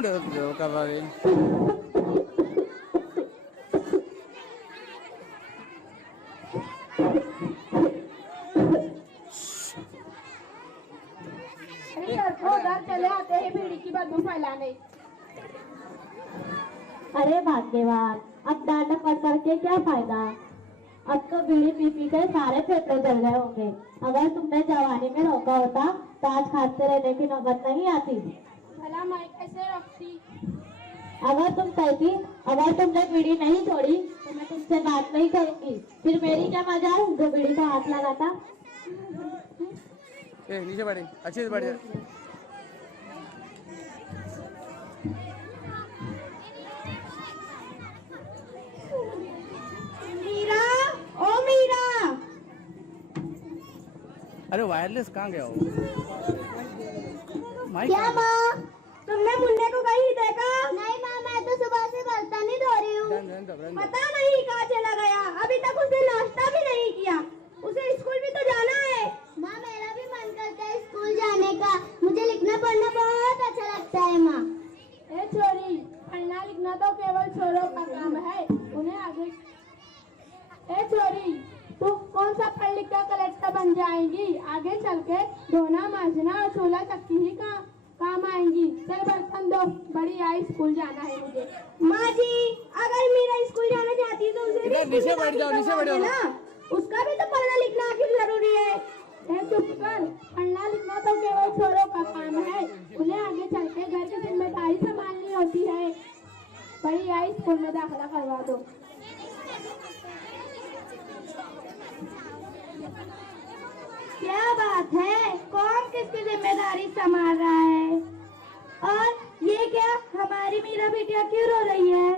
क्यों कर रहा है? चले आते हैं बीड़ी की बदबू फैलाने। अरे भाग्यवान, अब डांडा पड़ करके क्या फायदा। अब तो बीड़ी पी पी के सारे फेफड़े जल गए होंगे। अगर तुमने जवानी में रोका होता तो आज खाते रहने की नौबत नहीं आती। भला मैं कैसे रखती? अगर तुम कहती अगर तुमने बीड़ी नहीं छोड़ी तो मैं तुमसे बात नहीं करूंगी, फिर मेरी क्या मजाल जो बीड़ी को हाथ लगाता। नीचे बैठे, अच्छे से बैठ जा। मीरा, ओ मीरा। अरे वायरलेस कहाँ गया हो? क्या माँ, तुमने मुन्ने को कहीं देखा? नहीं माँ, मैं तो सुबह से बर्तन नहीं धो रही हूँ। पता नहीं कहाँ चला गया। अभी तक उसने नाश्ता भी नहीं किया। उसे स्कूल भी तो जाना है। माँ, मेरा भी मन करता है स्कूल जाने का। मुझे लिखना पढ़ना बहुत अच्छा लगता है माँ। ए छोरी, पढ़ना लिखना तो केवल छोरों का काम है, उन्हें आगे। ए छोरी, तू कौन सा पढ़ लिख कर कलेक्टर बन जाएगी? आगे चल के धोना मांजना और चूल्हा चक्की ही काम आएंगी। चल बर्तन दो, बड़ी आई स्कूल जाना है मुझे। माँ जी, अगर मेरा स्कूल जाना चाहती है तो उसे भी नीचे बैठ जाओ, नीचे बैठ जाओ ना। उसका भी तो पढ़ना लिखना आखिर जरूरी है। चुप कर, पढ़ना लिखना तो केवल छोरों का काम है, उन्हें आगे चल के घर की जिम्मेदारी संभालनी होती है। बड़ी आई स्कूल में दाखिला करवा दो। क्या बात है, कौन किसकी जिम्मेदारी संभाल रहा है? और ये क्या, हमारी मीरा बिटिया क्यों रो रही है?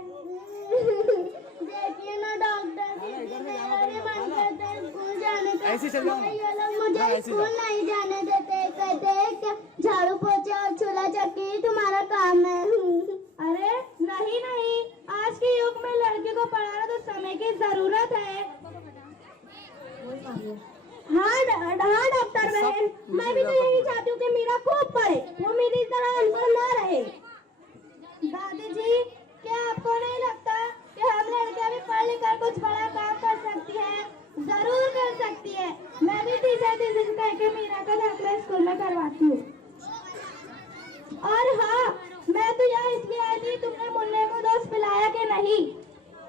देखिए ना डॉक्टर जी, मेरा भी मन करता है स्कूल जाने का। ऐसे चल जाओ। ये लोग मुझे स्कूल नहीं जाने देते, कहते हैं क्या झाड़ू पोछा और चूल्हा चक्की तुम्हारा काम है। अरे नहीं नहीं, आज के युग में लड़की को पढ़ाना तो समय की जरूरत है। हाँ डॉक्टर बहन, मैं भी तो यही चाहती हूँ कि मीरा खूब पढ़े, वो मेरी तरह अनपढ़ ना रहे। दादी जी, क्या आपको नहीं लगता कि हम लड़कियां भी पढ़ लिख कर कुछ बड़ा काम कर सकती हैं? जरूर कर सकती है। मैं भी टीचर कह के मीरा का दाखिला स्कूल में करवाती हूँ। और हाँ, मैं तो यहाँ इसलिए आई थी, तुमने मुन्ने को डोज पिलाया कि नहीं?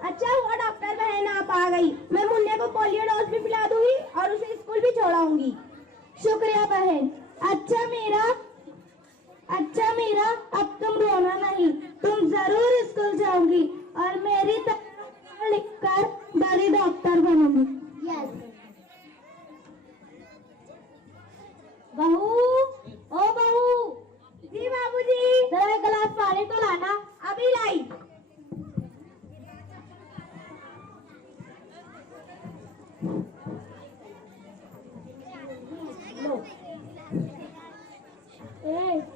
अच्छा हुआ डॉक्टर बहन आप आ गई। मैं मुन्ने को पोलियो डोज भी पिला दूंगी और उसे स्कूल भी छोड़ाऊंगी। शुक्रिया बहन। अच्छा मीरा, अब तुम रोना नहीं, तुम जरूर स्कूल जाओगी और मेरी तरह लिखकर बड़ी डॉक्टर बनूंगी। यस। बहू, ओ बहू। जी बाबूजी। जरा एक गिलास पानी तो लाना। अभी लाई।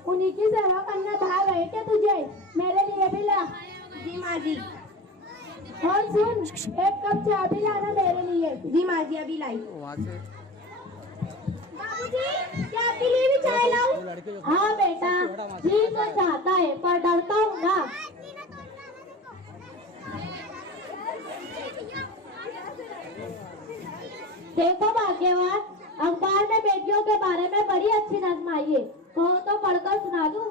उन्हीं की सेवा करना भाग है क्या तुझे? मेरे लिए भी ला। जी माँ जी। और सुन, एक कप चाय भी लाना मेरे लिए। जी माँ जी, अभी लाई। बाबूजी, क्या आपके लिए भी चाय लाऊं? हाँ बेटा, जी तो चाहता है पर डरता हूँ ना। देखो भाग्यवान, अखबार में बेटियों के बारे में बड़ी अच्छी नज्म आई है, तो पढ़कर सुना दूं?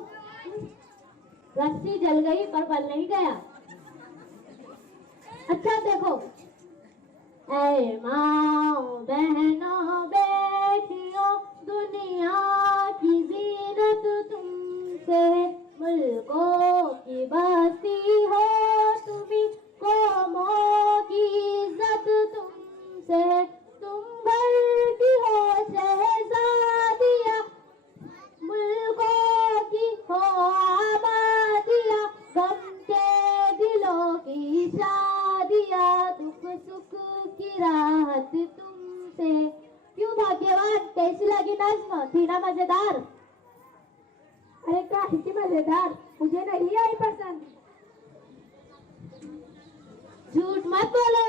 रस्सी जल गई पर बल नहीं गया। अच्छा देखो, ऐ माँ बहनों बेटियों, दुनिया की जीनत तुमसे, मुल्कों की बस्ती हो तुम्ही, कौमों की इज्जत तुमसे, तुम भर की हो शहजादिया, मुल्कों की हो आबादिया, गम के दिलों की शादिया, दुख सुख की राहत तुमसे। क्यों भाग्यवान, कैसी लगी नज्म? थी ना मजेदार? अरे काहे की मजेदार, मुझे नहीं आई पसंद। झूठ मत बोलो।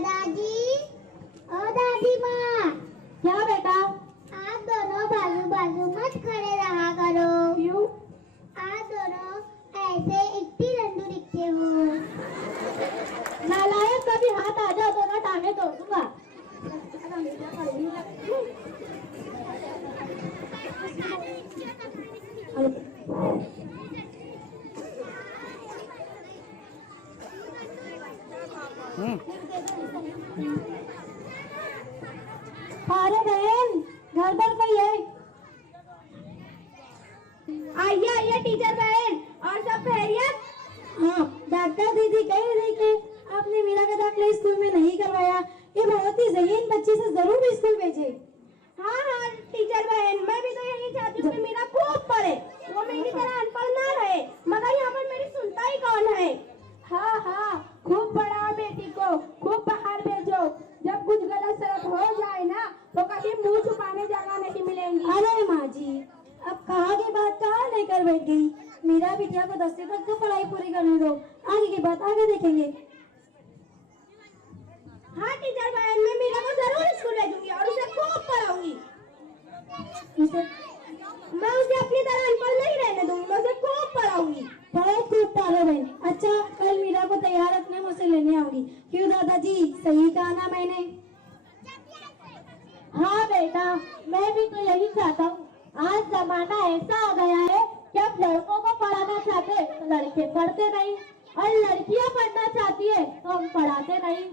दादाजी, ओ दादी माँ, क्या बेटा? आप दोनों बाजू बाजू मत खड़े रहा करो। क्यों? आप दोनों ऐसे इतनी रंडू दिखते हो। नालायक, कभी हाथ आ जाओ दोनों टांगे तोड़ दूंगा। अरे बहन, घर पर कोई है? आइए आइए टीचर बहन, और सब खैरियत? हाँ, डॉक्टर दीदी कह रही कि आपने मीरा का दाखिला स्कूल में नहीं करवाया। ये बहुत ही ज़हीन बच्ची से जरूर स्कूल भेजे। हाँ हाँ टीचर बहन, मैं भी तो यही चाहती हूँ कि मीरा खूब पढ़े, वो मेरी तरह अनपढ़ ना रहे, मगर यहाँ पर मेरी सुनता ही कौन है। हाँ हाँ, खूब पढ़ाओ बेटी को, खूब बाहर भेजो। जब कुछ गलत सलत हो जाए ना तो कभी मुंह छुपाने जगह नहीं मिलेंगी। अरे माँ जी, अब कहाँ की बात कहाँ लेकर बैठ गई। मीरा बिटिया को 10वीं तक तो पढ़ाई पूरी करने दो, आगे की बात आगे देखेंगे। हाँ टीचर बहन, मैं मीरा को जरूर स्कूल भेजूंगी और उसे खूब पढ़ाऊंगी। मैं उसे अपनी तरह अनपढ़ नहीं रहने दूंगी, मैं उसे खूब पढ़ाऊंगी। बहुत खूब पालो बहन। अच्छा, कल मीरा को तैयार रखने मुझसे लेने आऊंगी। क्यों दादाजी, सही कहा ना मैंने? हाँ बेटा, मैं भी तो यही चाहता हूँ। आज जमाना ऐसा आ गया है कि अब लड़कों को पढ़ाना चाहते हैं तो लड़के पढ़ते नहीं, और लड़कियां पढ़ना चाहती है तो हम पढ़ाते नहीं।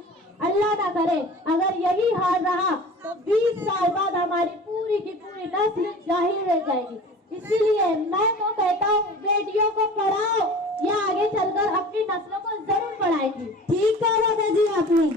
अल्लाह ना करे अगर यही हाल रहा तो 20 साल बाद हमारी पूरी की पूरी नस्ल जाहिल रह जाएगी। इसीलिए मैं तो कहता हूँ बेटियों को पढ़ाओ, या आगे चलकर अपनी नस्लों को जरूर पढ़ाएगी। ठीक कहा दादाजी आपने।